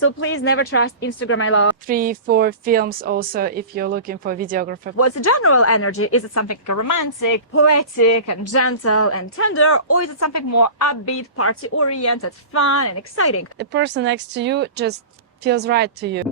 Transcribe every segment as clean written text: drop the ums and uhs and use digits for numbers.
So please never trust Instagram alone. 3-4 films also if you're looking for a videographer. What's the general energy? Is it something romantic, poetic, and gentle and tender, or is it something more upbeat, party-oriented, fun, and exciting? The person next to you just feels right to you.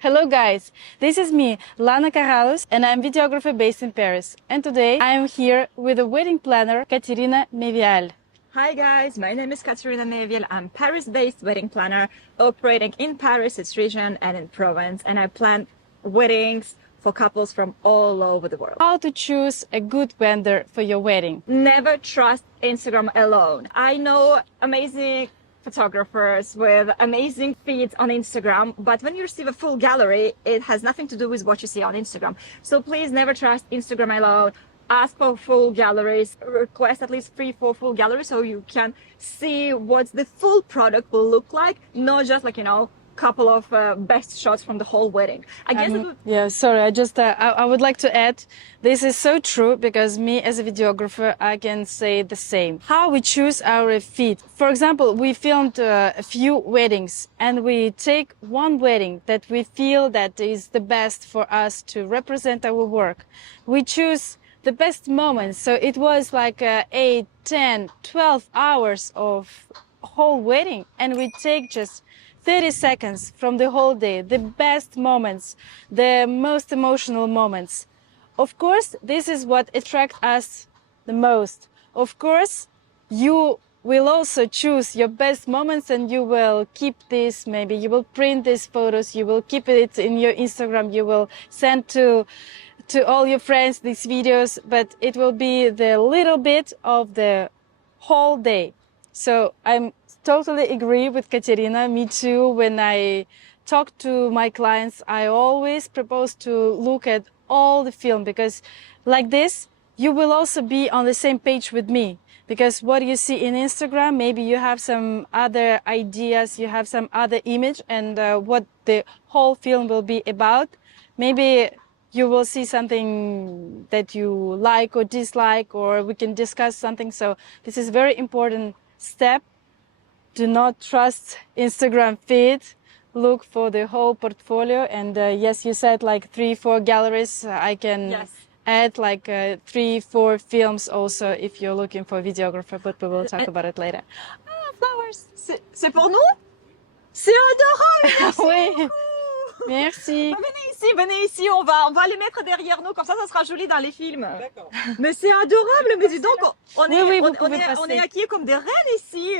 Hello guys, this is me, Lana Carralos, and I'm videographer based in Paris. And today I am here with a wedding planner, Katerina Meyvial. Hi guys, my name is Katerina Meyvial. I'm Paris-based wedding planner operating in Paris, its region, and in Provence, and I plan weddings for couples from all over the world. How to choose a good vendor for your wedding? Never trust Instagram alone. I know amazing photographers with amazing feeds on Instagram, but when you receive a full gallery, it has nothing to do with what you see on Instagram. So please never trust Instagram alone. Ask for full galleries, request at least 3-4 full galleries so you can see what the full product will look like, not just like, couple of best shots from the whole wedding. I guess I would like to add, this is so true because me as a videographer, I can say the same. How we choose our feed. For example, we filmed a few weddings and we take one wedding that we feel that is the best for us to represent our work. We choose the best moments. So it was like 8, 10, 12 hours of whole wedding, and we take just 30 seconds from the whole day, the best moments, the most emotional moments. Of course, this is what attracts us the most. Of course, you will also choose your best moments and you will keep this, maybe you will print these photos, you will keep it in your Instagram, you will send to all your friends these videos, but it will be the little bit of the whole day. So I'm totally agree with Katerina, me too. When I talk to my clients, I always propose to look at all the film, because like this, you will also be on the same page with me. Because what you see in Instagram, maybe you have some other ideas, you have some other image, and what the whole film will be about. Maybe you will see something that you like or dislike, or we can discuss something. So this is very important step. Do not trust Instagram feed. Look for the whole portfolio. And yes, you said like 3-4 galleries. I can add like 3-4 films also if you're looking for a videographer, but we will talk about it later. Ah, flowers. C'est pour nous? C'est adorable. Merci Oui. beaucoup. Merci. Venez ici, on va les mettre derrière nous, comme ça sera joli dans les films. D'accord. Mais c'est adorable, mais dis donc, on est acquis comme des reines ici.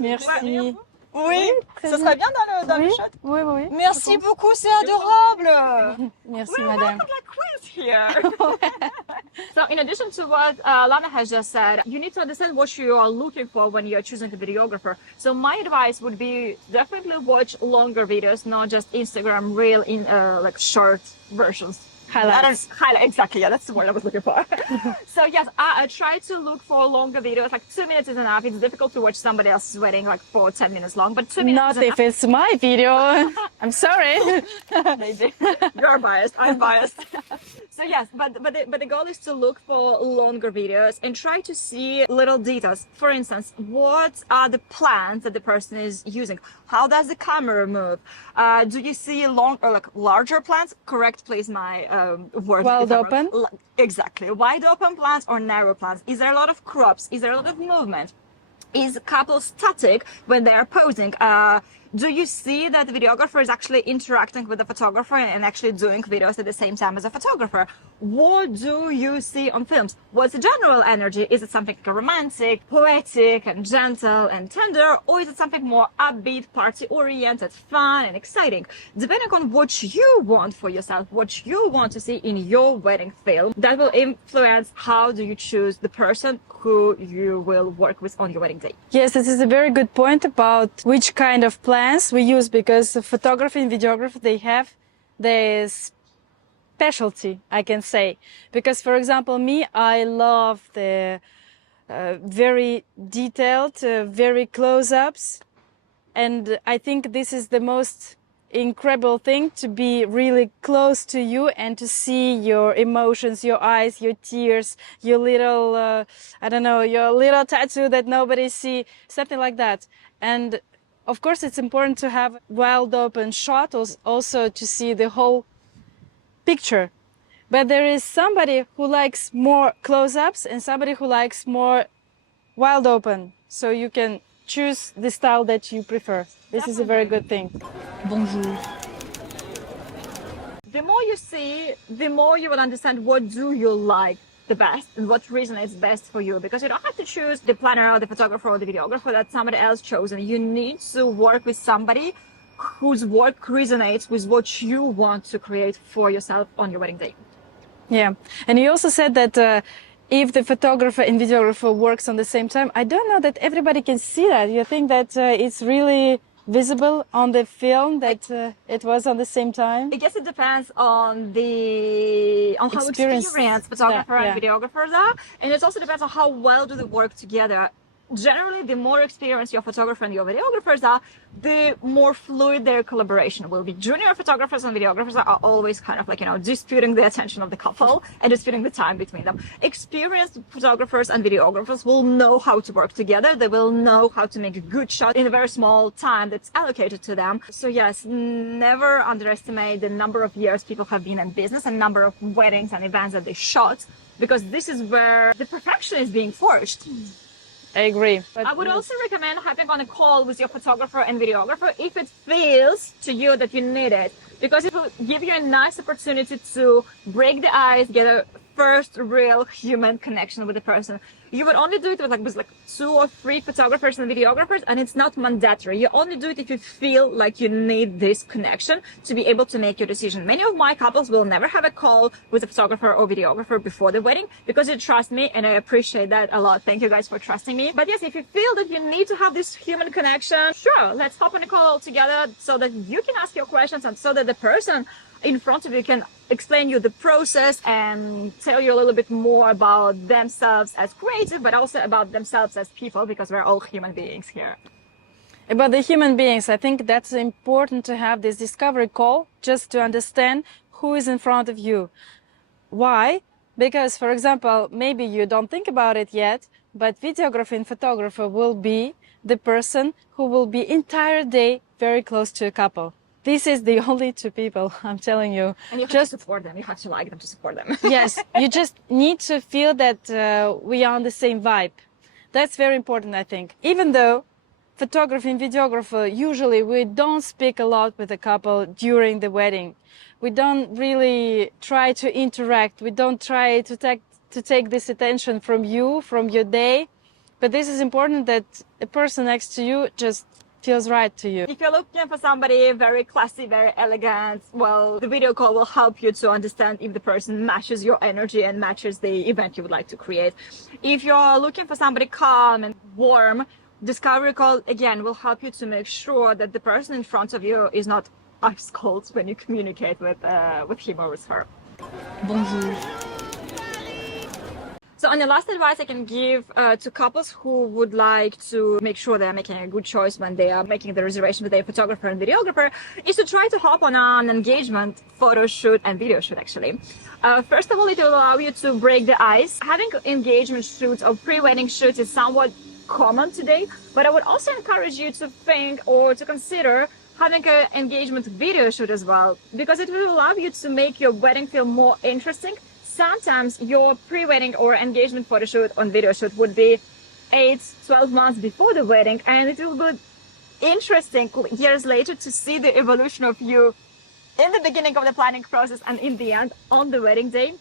Merci. Oui, ça serait bien dans le shot. Oui, oui. Merci beaucoup, c'est adorable. Merci, madame. Like queens here. So in addition to what Lana has just said, you need to understand what you are looking for when you're choosing a videographer. So my advice would be definitely watch longer videos, not just Instagram reel in like short versions. Highlights. Exactly, yeah, that's the word I was looking for. So yes, I try to look for longer videos, like 2 minutes is enough. It's difficult to watch somebody else's wedding like for 10 minutes long, but 2 minutes Not is if it's my video. I'm sorry. Maybe. You're biased, I'm biased. So yes, but the goal is to look for longer videos and try to see little details. For instance, what are the plans that the person is using? How does the camera move? Do you see larger plans? Correct, please, my word. Wide open? Exactly. Wide open plans or narrow plans? Is there a lot of crops? Is there a lot of movement? Is a couple static when they are posing? Do you see that the videographer is actually interacting with the photographer and actually doing videos at the same time as a photographer? What do you see on films? What's the general energy? Is it something romantic, poetic, and gentle and tender, or is it something more upbeat, party-oriented, fun, and exciting? Depending on what you want for yourself, what you want to see in your wedding film, that will influence how do you choose the person who you will work with on your wedding day. Yes, this is a very good point about which kind of plans we use, because photography and videography, they have this specialty, I can say. Because, for example, me, I love the very detailed, very close-ups. And I think this is the most incredible thing to be really close to you and to see your emotions, your eyes, your tears, your little, I don't know, your little tattoo that nobody see, something like that. And of course, it's important to have wide open shot also to see the whole picture. But there is somebody who likes more close-ups and somebody who likes more wide open. So you can choose the style that you prefer. This is a very good thing. Bonjour. The more you see, the more you will understand what do you like the best and what resonates best for you, because you don't have to choose the planner or the photographer or the videographer that somebody else chose, and you need to work with somebody whose work resonates with what you want to create for yourself on your wedding day. Yeah, and you also said that if the photographer and videographer works on the same time, I don't know that everybody can see that. You think that it's really visible on the film that it was on the same time? I guess it depends on how experienced photographer and videographers are, and it also depends on how well do they work together. Generally, the more experienced your photographer and your videographers are, the more fluid their collaboration will be. Junior photographers and videographers are always kind of like, disputing the attention of the couple and disputing the time between them. Experienced photographers and videographers will know how to work together. They will know how to make a good shot in a very small time that's allocated to them. So yes, never underestimate the number of years people have been in business and number of weddings and events that they shot, because this is where the perfection is being forged. I agree. But I would also recommend having on a call with your photographer and videographer if it feels to you that you need it, because it will give you a nice opportunity to break the ice, get a first real human connection with the person. You would only do it with 2 or 3 photographers and videographers, and it's not mandatory. You only do it if you feel like you need this connection to be able to make your decision. Many of my couples will never have a call with a photographer or videographer before the wedding because you trust me, and I appreciate that a lot. Thank you guys for trusting me. But yes, if you feel that you need to have this human connection, sure, let's hop on a call together so that you can ask your questions and so that the person in front of you can explain you the process and tell you a little bit more about themselves as creative, but also about themselves as people, because we're all human beings here. About the human beings, I think that's important to have this discovery call just to understand who is in front of you. Why? Because, for example, maybe you don't think about it yet, but videographer and photographer will be the person who will be entire day very close to a couple. This is the only 2 people, I'm telling you. And you have to support them. You have to like them to support them. Yes, you just need to feel that we are on the same vibe. That's very important, I think. Even though photography and videographer, usually we don't speak a lot with the couple during the wedding. We don't really try to interact. We don't try to take this attention from you, from your day. But this is important that a person next to you just feels right to you. If you're looking for somebody very classy, very elegant, well, the video call will help you to understand if the person matches your energy and matches the event you would like to create. If you're looking for somebody calm and warm, discovery call, again, will help you to make sure that the person in front of you is not ice cold when you communicate with him or with her. Bonjour. So on the last advice I can give to couples who would like to make sure they're making a good choice when they are making the reservation with their photographer and videographer is to try to hop on an engagement photo shoot and video shoot, actually. First of all, it will allow you to break the ice. Having engagement shoots or pre-wedding shoots is somewhat common today, but I would also encourage you to think or to consider having an engagement video shoot as well, because it will allow you to make your wedding feel more interesting. Sometimes your pre-wedding or engagement photo shoot on video shoot would be 8-12 months before the wedding, and it will be interesting years later to see the evolution of you in the beginning of the planning process and in the end on the wedding day.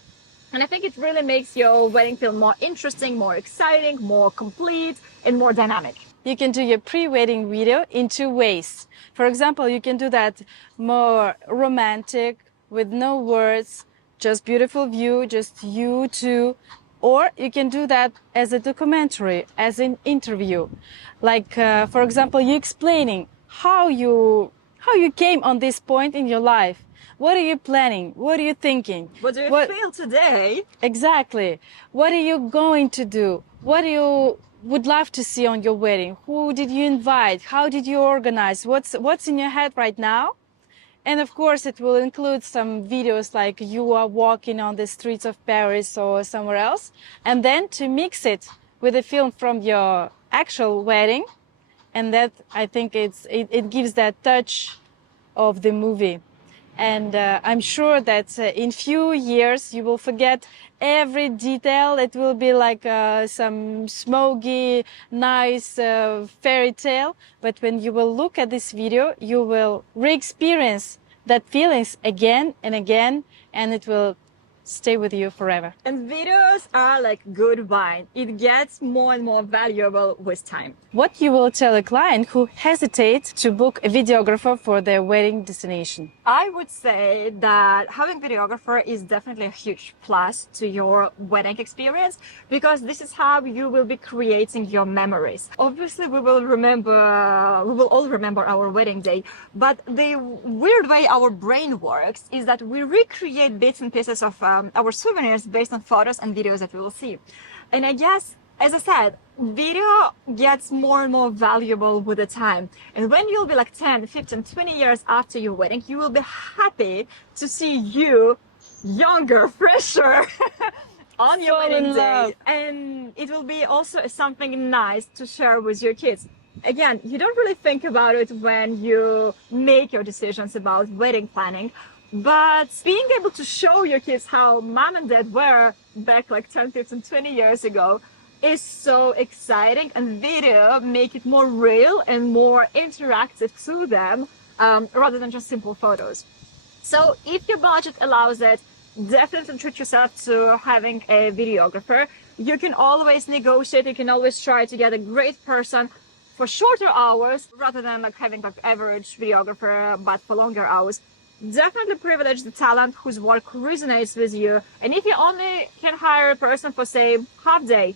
And I think it really makes your wedding feel more interesting, more exciting, more complete, and more dynamic. You can do your pre-wedding video in 2 ways. For example, you can do that more romantic with no words, just beautiful view, just you two. Or you can do that as a documentary, as an interview. Like, for example, you explaining how you came on this point in your life. What are you planning? What are you thinking? What do you feel today? Exactly. What are you going to do? What do you would love to see on your wedding? Who did you invite? How did you organize? What's in your head right now? And of course, it will include some videos like you are walking on the streets of Paris or somewhere else. And then to mix it with a film from your actual wedding. And that, I think it gives that touch of the movie. And I'm sure that in few years you will forget every detail. It will be like some smoky, nice fairy tale. But when you will look at this video, you will re-experience that feelings again and again, and it will stay with you forever. And videos are like good wine. It gets more and more valuable with time. What you will tell a client who hesitates to book a videographer for their wedding destination? I would say that having videographer is definitely a huge plus to your wedding experience, because this is how you will be creating your memories. Obviously, we will all remember our wedding day, but the weird way our brain works is that we recreate bits and pieces of our souvenirs based on photos and videos that we will see. And I guess, as I said, video gets more and more valuable with the time. And when you'll be like 10, 15, 20 years after your wedding, you will be happy to see you younger, fresher on your wedding day. And it will be also something nice to share with your kids. Again, you don't really think about it when you make your decisions about wedding planning, but being able to show your kids how mom and dad were back like 10, 15, 20 years ago is so exciting, and video make it more real and more interactive to them rather than just simple photos. So if your budget allows it, definitely treat yourself to having a videographer. You can always negotiate, you can always try to get a great person for shorter hours rather than like having like average videographer but for longer hours. Definitely privilege the talent whose work resonates with you. And if you only can hire a person for, say, half day,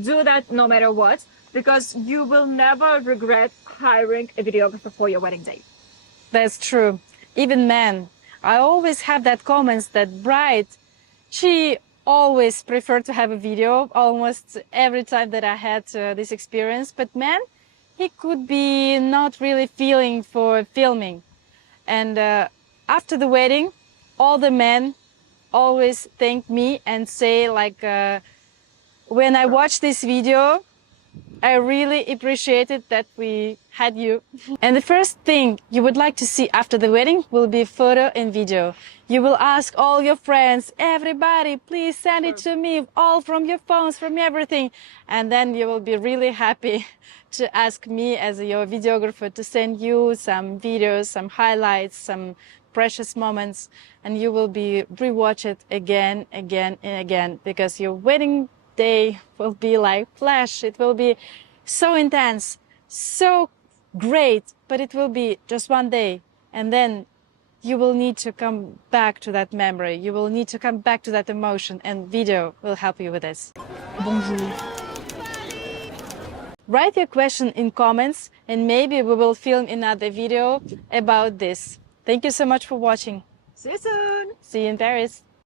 do that no matter what, because you will never regret hiring a videographer for your wedding day. That's true. Even men. I always have that comments that bride, she always preferred to have a video almost every time that I had this experience. But man, he could be not really feeling for filming. And after the wedding, all the men always thank me and say like, when I watched this video, I really appreciated that we had you. And the first thing you would like to see after the wedding will be photo and video. You will ask all your friends, everybody, please send it to me, all from your phones, from everything. And then you will be really happy to ask me as your videographer to send you some videos, some highlights, some precious moments, and you will be rewatch it again, again, and again, because your wedding day will be like flash. It will be so intense, so great, but it will be just one day, and then you will need to come back to that memory. You will need to come back to that emotion, and video will help you with this. Bonjour. Write your question in comments, and maybe we will film another video about this. Thank you so much for watching. See you soon! See you in Paris.